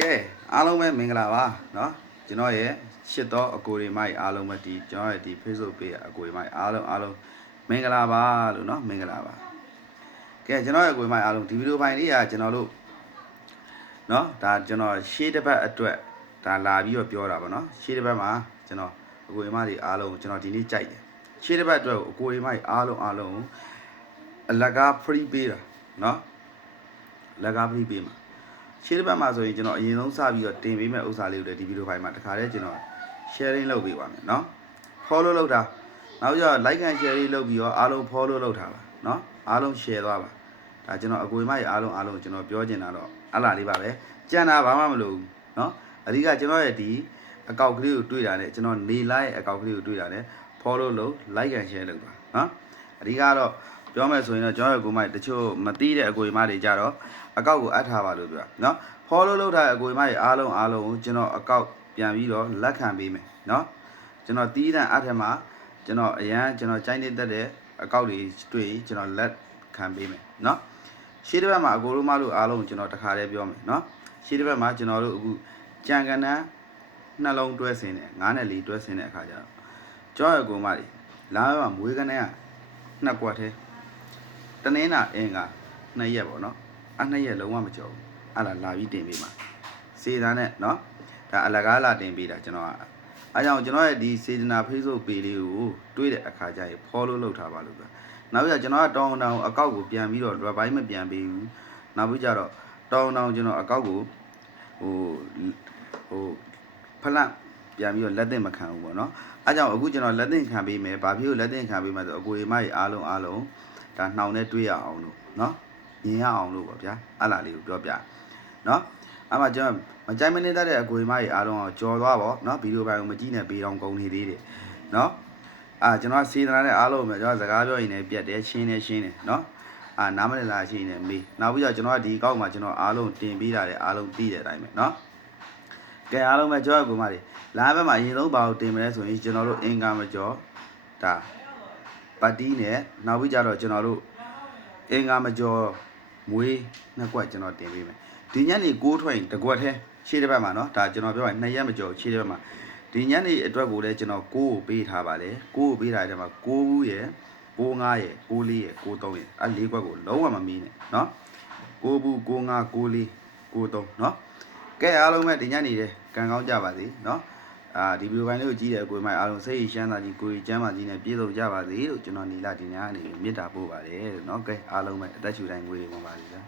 ကဲအားလုံးပဲမင်္ဂလာပါเนาะကျွန်တော်ရဲ့ရှစ်တော့အကိုတွေမိုက်အားလုံးပဲဒီကျွန်တော်ရဲ့ဒီ Facebook page အကိုတွေမိုက်အားလုံးမင်္ဂလာပါလို့เนาะမင်္ဂလာပါကဲကျွန်တော်ရဲ့အကိုတွေမိုက်အားလုံးဒီဗီဒီယိုပိုင်းလေးကကျွန်တော်တို့เนาะဒါကျွန်တော်ရှေ့တစ်ပတ်အတွက်ဒါလာပြီးတော့ပြောတာပါเนาะရှေ့တစ်ပတ်မှာကျွန်တော်အကိုတွေမိုက်တွေအားလုံးကျွန်တော်ဒီနေ့ကြိုက်တယ်ရှေ့တစ်ပတ်အတွက်အကိုတွေမိုက်အားလုံးအလကား free ပေးတာเนาะအလကား free ပေးမှာရှေ့တစ်ပတ်မှာဆိုရင်ကျွန်တော်အရင်ဆုံးစပြီးတော့တင်ပေးမဲ့ဥစ္စာလေးကိုလည်းဒီဗီဒီယိုဖိုင်မှာတခါတည်းကျွန်တော် sharing လုပ်ပေးပါမယ်เนาะ follow လုပ်တာနောက်ကျတော့ like and share လေးလုပ်ပြီးတော့အားလုံး follow လုပ်တာပါเนาะအားလုံး share သွားပါဒါကျွန်တော်အကိုမကြီးအားလုံးကျွန်တော်ပြောချင်တာတော့အလားလေးပါပဲကြံတာဘာမှမလုပ်ဘူးเนาะအဓိကကျွန်တော်ရဲ့ဒီအကောင့်ကလေးကိုတွေ့တာနဲ့ကျွန်တော်နေလိုက်အကောင့်ကလေးကိုတွေ့တာနဲ့ follow လုပ် like and share လုပ်ပါเนาะအဓိကတော့ပြောမယ်ဆိုရင်တော့ကျွန်တော်ရဲ့ကိုမကြီးတချို့မသိတဲ့အကိုမတွေကြတော့အကောက်ကိုအပ်ထားပါလို့ပြောเนาะ follow လုပ်ထားတဲ့အကိုမကြီးအားလုံးကိုကျွန်တော်အကောက်ပြန်ပြီးတော့လက်ခံပေးမယ်เนาะကျွန်တော်တီးတဲ့အထက်မှာကျွန်တော်အရန်ကျွန်တော်ကြိုင်းနေတတ်တဲ့အကောက်တွေတွေ့ကျွန်တော်လက်ခံပေးမယ်เนาะရှေ့တစ်ပတ်မှာအကိုတို့မလို့အားလုံးကျွန်တော်တခါတည်းပြောမယ်เนาะရှေ့တစ်ပတ်မှာကျွန်တော်တို့အခုကြံကနန်းနှလုံးတွဲဆင်းတယ်9နဲ့4တွဲဆင်းတဲ့အခါကျတော့ကြောက်ရကိုမတွေလာမှာမွေးကနန်းကနှစ်ကွက်သေးတနင်္လာအင်္ဂါ2ရက်ပေါ့เนาะ2ရက်လုံးဝမကြောက်ဘူးအဲ့ဒါလာပြီးတင်ပေးမှာစေတန်းနဲ့เนาะဒါအလကားလာတင်ပေးတာကျွန်တော်ကအားကြောင့်ကျွန်တော်ရဲ့ဒီစေတနာ Facebook page လေးကိုတွေးတဲ့အခါကျရင် follow လုပ်ထားပါလို့ပြောနောက်ပြီးတော့ကျွန်တော်ကတောင်းအကောက်ကိုပြန်ပြီးတော့ drop ဘိုင်းမပြန်ပေးဘူးနောက်ပြီးကြတော့တောင်းကျွန်တော်အကောက်ကိုဟိုဖလန့်ပြန်ပြီးတော့လက်သင့်မခံဘူးပေါ့နော်အားကြောင့်အခုကျွန်တော်လက်သင့်ခံပေးမယ်ဘာဖြစ်လို့လက်သင့်ခံပေးမှာဆိုအကိုရီမကြီးအားလုံးဒါနှောင်နဲ့တွေးရအောင်လို့နော်မြင်ရအောင်လို့ပေါ့ဗျာအဲ့လားလေးကိုပြောပြနော်အဲ့မှာကျွန်တော်မကြိုက်မနေတတ်တဲ့အကိုမကြီးအားလုံးကိုကြော်သွားပေါ့နော်ဗီဒီယိုပိုင်းကိုမကြည့်နဲ့ပေးတော့ကုန်နေသေးတယ်နော်ကျွန်တော်စေတနာနဲ့အားလုံးပဲကျွန်တော်စကားပြောရင်လည်းပြတ်တယ်ရှင်းတယ်နော်နားမလည်လားရှင်းတယ်မေးနောက်ပြီးတော့ကျွန်တော်ကဒီကောက်မှာကျွန်တော်အားလုံးတင်ပေးတာလေအားလုံးသိတဲ့အတိုင်းပဲနော်ကဲအားလုံးပဲကြောက်ကိုမကြီးလာဘက်မှာအရင်ဆုံးဘာကိုတင်မလဲဆိုရင်ကျွန်တော်တို့အင်္ဂါမကျော်ဒါပတ်တီးနဲ့နောက်ပြီးကြတော့ကျွန်တော်တို့အင်္ဂါမကျော်မွေးနှစ်ကွက်ကျွန်တော်တင်ပေးမယ်ဒီညနေ6ထွက်ရင်တကွက်ထဲရှေ့တစ်ပတ်မှာเนาะဒါကျွန်တော်ပြောရင်2ရက်မကျော်ရှေ့တစ်ပတ်မှာဒီညနေအတွက်ကိုလည်းကျွန်တော်6ကိုပေးထားပါလေ6ကိုပေးထားတဲ့မှာ6ဘူးရယ်6 5ရယ်6 4ရယ်6 3ရယ်အဲ့4ကွက်ကိုလုံးဝမမီးနဲ့เนาะ6ဘူး6 5 6 4 6 3เนาะကဲအားလုံးပဲဒီညနေတယ်ကံကောင်းကြပါစေเนาะဒီဗီဒီယိုပိုင်းလေးကိုကြည့်တဲ့အကိုမိုက်အားလုံးစိတ်ရှမ်းသာကြီးကိုယ်ကျမ်းမာကြီးနဲ့ပြည့်စုံကြပါစေလို့ကျွန်တော်နီလာဒီညာအနေနဲ့မေတ္တာပို့ပါတယ်เนาะကဲအားလုံးပဲအသက်ရှူတိုင်းငွေတွေဝင်ပါလိမ့်ဗျာ